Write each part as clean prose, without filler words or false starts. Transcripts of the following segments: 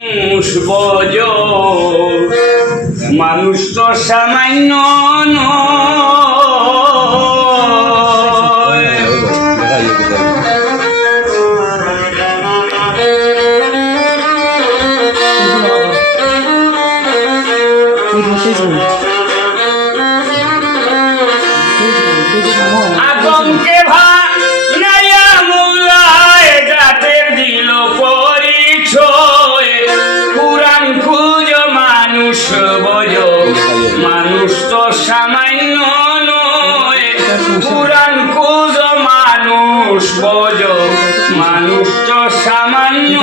বজ মানুষ তো সামান্য আতঙ্কে ভাঙাইয়া মুলায় জাতের দিল পরিচয় পুরাণ খুঁজ মানুষ বজ মানুষ তো সামান্য নয় পুরাণ খুঁজ মানুষ বজ মানুষ তো সামান্য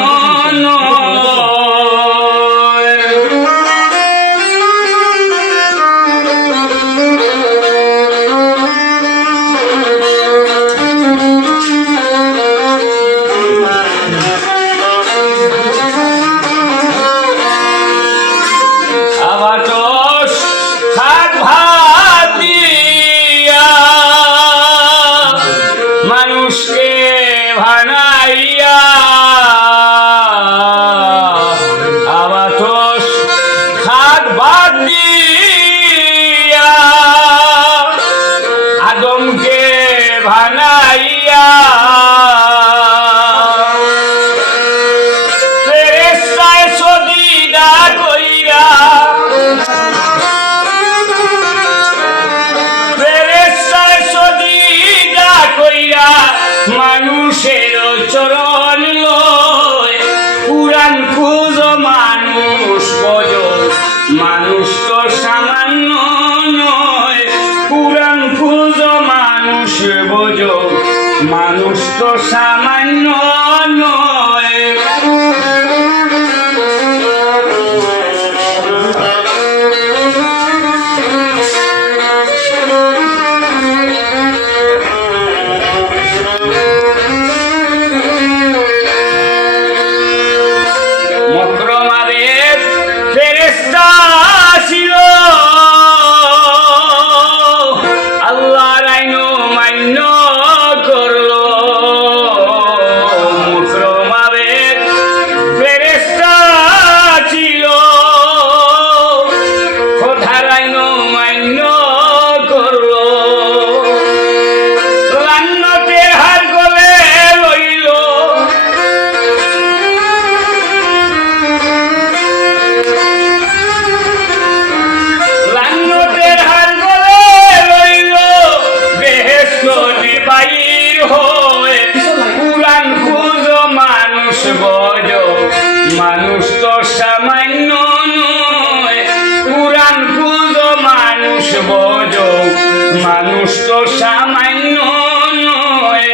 মানুষকে ভানাইয়া আবার তোষ খাট ভাত দিয়া আদমকে ভানাইয়া ফেরেশতায় সদিদা কইরা মানুষের চরণ লয় পুরাণ খুঁজ মানুষ বজ মানুষ তো সামান্য নয় পুরাণ খুঁজ মানুষ বজ মানুষ তো সামান্য নয় মানুষ তো সামান্য নয় পুরাণ খুঁজ মানুষ বজ মানুষ তো সামান্য নয়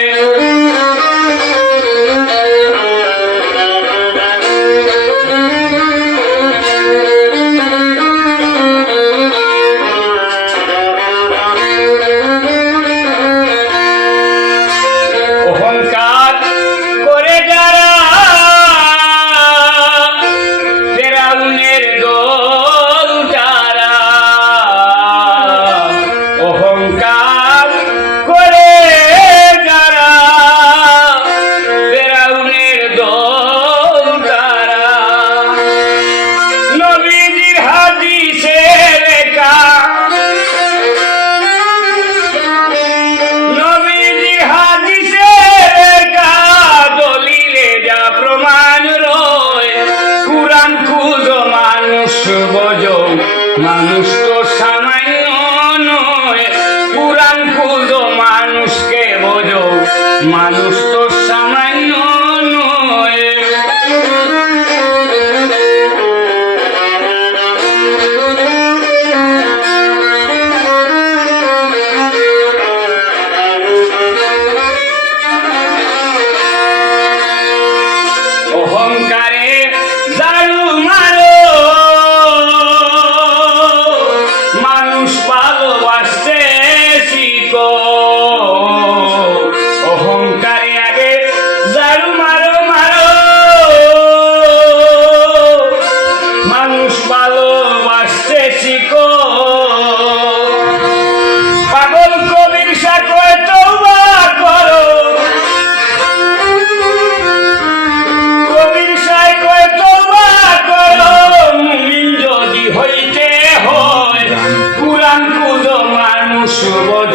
অহংকার করে যারা অহংকার করে যারা ফেরাউনের দল তারা নবীজির হাদিসে লেখা নবীজির হাদিসে লেখা দলিলে যা প্রমাণ রয় কুরআন খুঁজ মানুষ বজ মানুষ তো সামান্য নয় পুরাণ খুঁজ মানুষকে বোঝ মানুষ তো সামান্য নয় অহংকারে জালু মারো মানুষ ভালোবাসতে শিখো অহংকার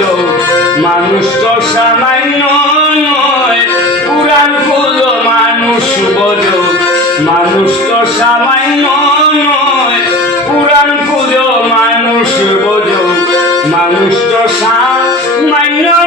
বোঝো মানুষ তো সামান্য নয় পুরাণ খুঁজো মানুষ বোঝো মানুষ তো সামান্য নয় পুরাণ খুঁজো মানুষ বোঝো মানুষ তো সামান্য